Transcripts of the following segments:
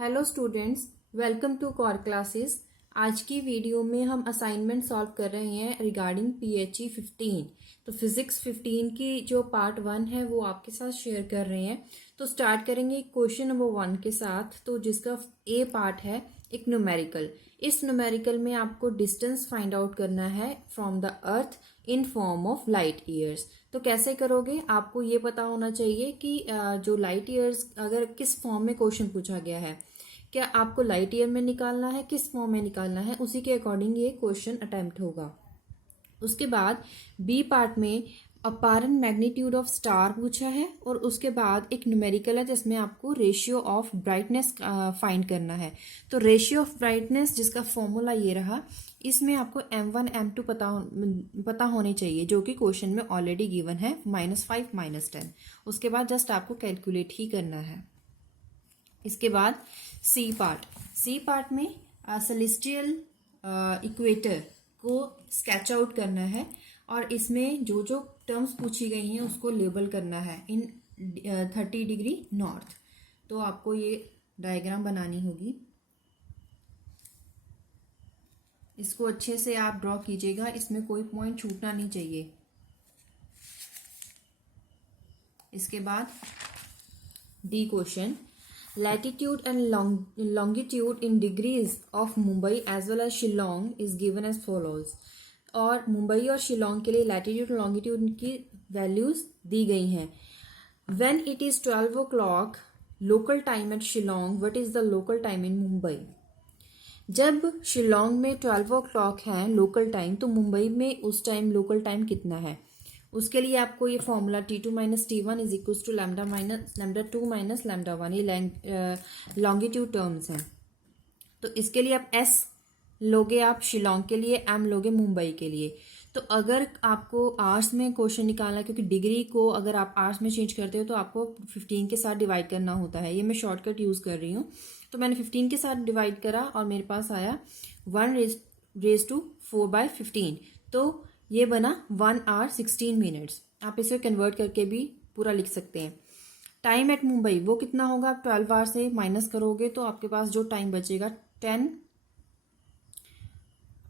Hello students, welcome to Core Classes. आज की video में हम असाइनमेंट सॉल्व कर रहे हैं रिगार्डिंग PHE 15। तो फिजिक्स 15 की जो पार्ट 1 है वो आपके साथ शेयर कर रहे हैं। तो स्टार्ट करेंगे क्वेश्चन नंबर 1 के साथ, तो जिसका ए पार्ट है एक न्यूमेरिकल। इस न्यूमेरिकल में आपको डिस्टेंस फाइंड आउट करना है from the earth in form of light years. तो कैसे करोगे, आपको ये पता होना चाहिए कि जो लाइट ईयर्स अगर किस फॉर्म में क्वेश्चन पूछा गया है, क्या आपको लाइट ईयर में निकालना है, किस फॉर्म में निकालना है, उसी के अकॉर्डिंग ये क्वेश्चन अटेम्प्ट होगा। उसके बाद बी पार्ट में अपारेंट मैग्नीट्यूड ऑफ स्टार पूछा है और उसके बाद एक न्यूमेरिकल है जिसमें आपको रेशियो ऑफ ब्राइटनेस फाइंड करना है। तो रेशियो ऑफ ब्राइटनेस जिसका फॉर्मूला ये रहा, इसमें आपको M1 M2 पता होने चाहिए, जो कि क्वेश्चन में ऑलरेडी गिवन है -5 -10। उसके बाद जस्ट आपको कैलकुलेट ही करना है। इसके बाद सी पार्ट में सेलेस्टियल इक्वेटर को स्केच आउट करना है और इसमें जो जो टर्म्स पूछी गई हैं उसको लेबल करना है इन 30 डिग्री नॉर्थ। तो आपको ये डायग्राम बनानी होगी, इसको अच्छे से आप ड्रॉ कीजिएगा, इसमें कोई पॉइंट छूटना नहीं चाहिए। इसके बाद D question, latitude and longitude in degrees of Mumbai as well as Shillong is given as follows। और मुंबई और शिलोंग के लिए लैटिट्यूड और लॉन्गिट्यूड की वैल्यूज दी गई हैं। When it is 12 o'clock local time at Shillong, what is the local time in Mumbai? जब शिलोंग में 12 o'clock है लोकल टाइम, तो मुंबई में उस टाइम लोकल टाइम कितना है, उसके लिए आपको ये formula T2 - T1 is equal to λ-2 - λ1, ये लॉन्गिट्यूड टर्म्स हैं। तो इसके लिए आप S लोगे आप शिलोंग के लिए, M लोगे मुंबई के लिए। तो अगर आपको आवर्स में क्वेश्चन निकालना है, क्योंकि डिग्री को अगर आप आवर्स में चेंज करते हो तो आपको 15 के साथ डिवाइड करना होता है। ये मैं शॉर्टकट यूज कर रही हूँ, तो मैंने 15 के साथ डिवाइड करा और मेरे पास आया 1⁻⁴/15। तो ये बना 1 hour 16 minutes। आप इसे कन्वर्ट करके भी पूरा लिख सकते हैं। टाइम एट मुंबई वो कितना होगा, आप 12 आवर से माइनस करोगे तो आपके पास जो टाइम बचेगा 10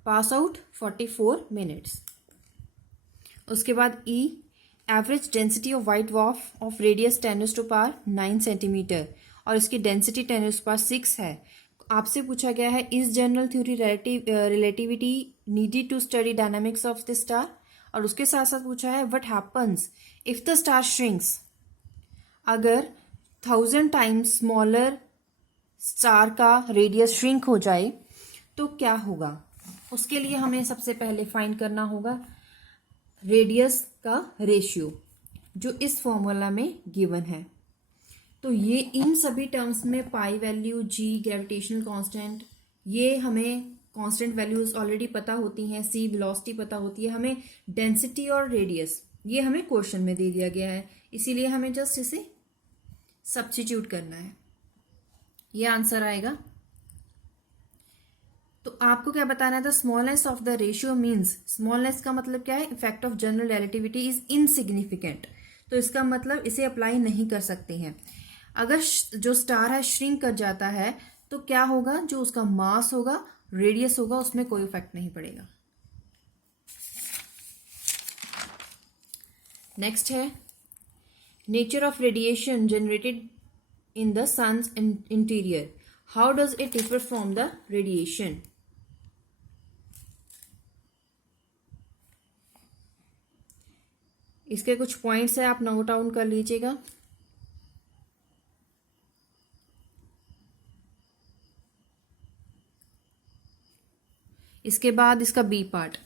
पास आउट 44 minutes। उसके बाद E, average density of white dwarf of radius 10⁻9 centimetre और इसकी डेंसिटी 10⁻6 है। आपसे पूछा गया है is general theory relativity needed to study dynamics of the star, और उसके साथ साथ पूछा है what happens if the star shrinks. अगर 1000 टाइम्स स्मॉलर स्टार का रेडियस श्रिंक हो जाए तो क्या होगा। उसके लिए हमें सबसे पहले फाइंड करना होगा रेडियस का रेशियो, जो इस फॉर्मूला में गिवन है। तो ये इन सभी टर्म्स में पाई वैल्यू, जी ग्रेविटेशनल कांस्टेंट, ये हमें कांस्टेंट वैल्यूज ऑलरेडी पता होती हैं, सी वेलोसिटी पता होती है, हमें डेंसिटी और रेडियस ये हमें क्वेश्चन में दे दिया गया है, इसीलिए हमें जस्ट इसे सब्स्टिट्यूट करना है, ये आंसर आएगा। तो आपको क्या बताना था, smallness of the ratio means, smallness का मतलब क्या है, effect of general relativity is insignificant. तो इसका मतलब इसे अप्लाई नहीं कर सकते हैं। अगर जो स्टार है श्रिंक कर जाता है तो क्या होगा, जो उसका मास होगा, रेडियस होगा, उसमें कोई इफेक्ट नहीं पड़ेगा। नेक्स्ट है nature of radiation generated in the sun's interior, how does it differ from the radiation. इसके कुछ पॉइंट्स है, आप नोट डाउन कर लीजिएगा। इसके बाद इसका बी पार्ट,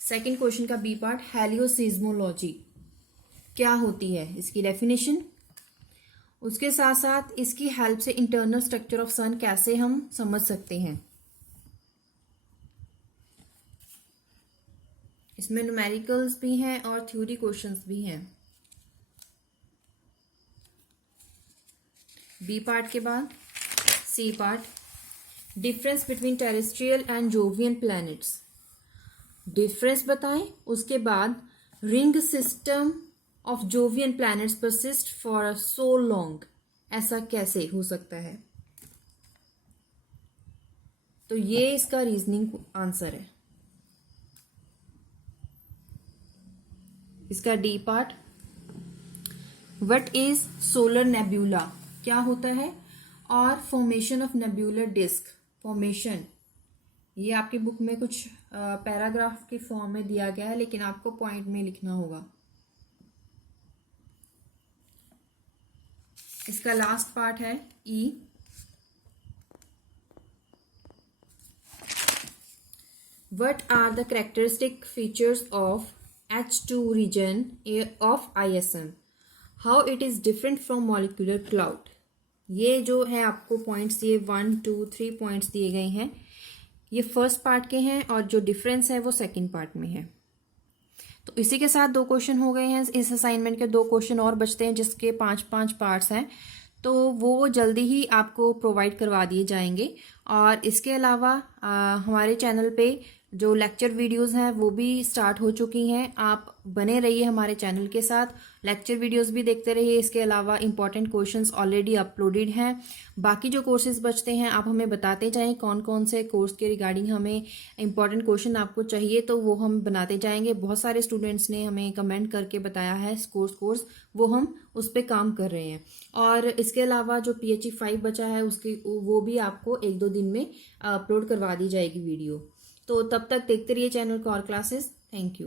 सेकंड क्वेश्चन का बी पार्ट, हेलियोसिज्मोलॉजी क्या होती है, इसकी डेफिनेशन, उसके साथ साथ इसकी हेल्प से इंटरनल स्ट्रक्चर ऑफ सन कैसे हम समझ सकते हैं। इसमें न्यूमेरिकल्स भी हैं और थ्योरी क्वेश्चंस भी हैं। बी पार्ट के बाद C part, difference between terrestrial and Jovian planets, difference बताएं। उसके बाद ring system of Jovian planets persist for so long, ऐसा कैसे हो सकता है। तो ये इसका रीजनिंग आंसर है। इसका D part, what is solar nebula, क्या होता है, और formation of nebular disc, formation, ये आपकी बुक में कुछ पैराग्राफ के फॉर्म में दिया गया है, लेकिन आपको पॉइंट में लिखना होगा। इसका लास्ट पार्ट है E, what are the characteristic features of H2 region of ISM, how it is different from molecular cloud। ये जो है आपको पॉइंट्स, ये 1 2 3 पॉइंट्स दिए गए हैं, ये फर्स्ट पार्ट के हैं और जो डिफरेंस है वो सेकंड पार्ट में है। तो इसी के साथ 2 क्वेश्चन हो गए हैं। इस असाइनमेंट के 2 क्वेश्चन और बचते हैं जिसके 5-5 पार्ट्स हैं, तो वो जल्दी ही आपको प्रोवाइड करवा दिए जाएंगे। और इसके अलावा हमारे चैनल पे जो लेक्चर वीडियोस हैं वो भी स्टार्ट हो चुकी हैं। आप बने रहिए हमारे चैनल के साथ, लेक्चर वीडियोस भी देखते रहिए। इसके अलावा इंपॉर्टेंट क्वेश्चंस ऑलरेडी अपलोडेड हैं। बाकी जो कोर्सेज बचते हैं आप हमें बताते जाएं कौन कौन से कोर्स के रिगार्डिंग हमें इंपॉर्टेंट क्वेश्चन आपको चाहिए, तो वो हम बनाते जाएंगे। बहुत सारे स्टूडेंट्स ने हमें कमेंट करके बताया है कोर्स, वो हम उस पर काम कर रहे हैं। और इसके अलावा जो PHE 5 बचा है उसकी वो भी आपको 1-2 दिन में अपलोड करवा दी जाएगी वीडियो। तो तब तक देखते रहिए चैनल को और क्लासेस। Thank you.